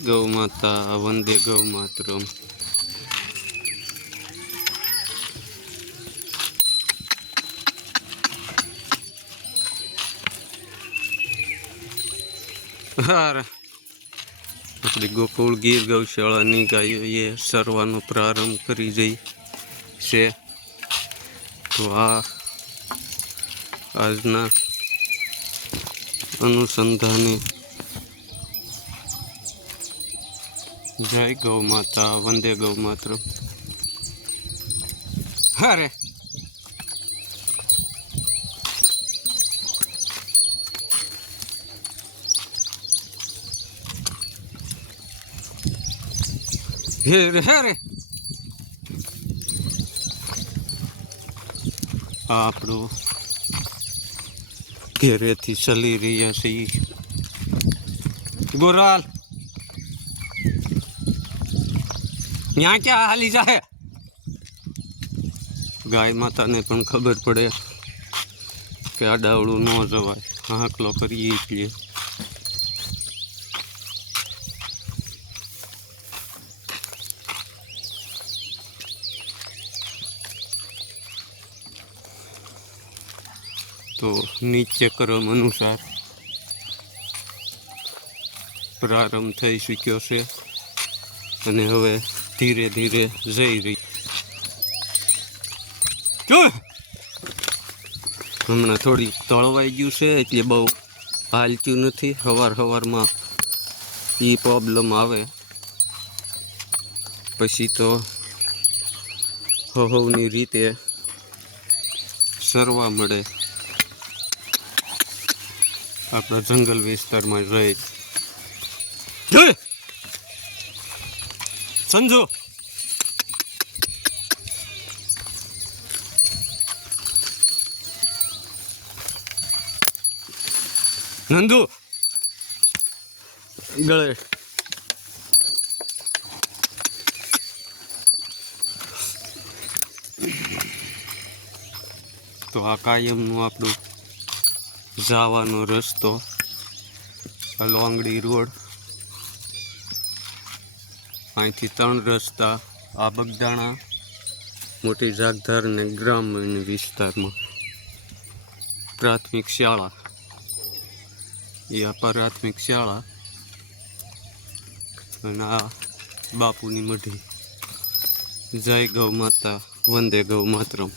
ગૌ માતા વંદે ગૌ માતરમ. આપણે ગોકુળ ગીર ગૌશાળાની ગાયોએ સરવાનો પ્રારંભ કરી જઈ છે. તો આ આજના અનુસંધાને જય ગૌ માતા, વંદે ગૌ માત્ર. અરે હે રે હે રે. આપણું ઘેરેથી ચલી રહ્યા છીએ. ગોરાલ. ત્યાં ક્યાં હાલી જાય? ગાય માતાને પણ ખબર પડે કે આ ડાવડું ન જવાય. હાંકલો કરીએ છીએ. તો નીચે ક્રમ અનુસાર પ્રારંભ થઈ ચૂક્યો છે. અને હવે ધીરે ધીરે જઈ રહી. હમણાં થોડી તળવાઈ ગયું છે, એટલે બહુ હાલતું નથી. સવાર હવારમાં એ પ્રોબ્લેમ આવે. પછી તો હવની રીતે સરવા મળે. આપણા જંગલ વિસ્તારમાં રહે. સંજુ. નંદુ. ગળે. તો આ કાયમનું આપણું જવાનો રસ્તો આ લોંગડી રોડ. અહીંથી ત્રણ રસ્તા, આ બગદાણા, મોટી જાગધાર અને ગ્રામ્ય વિસ્તારમાં. પ્રાથમિક શાળા. એ આ પ્રાથમિક શાળા અને આ બાપુની મઢી. જય ગૌ માતા, વંદે ગૌ માતરમ.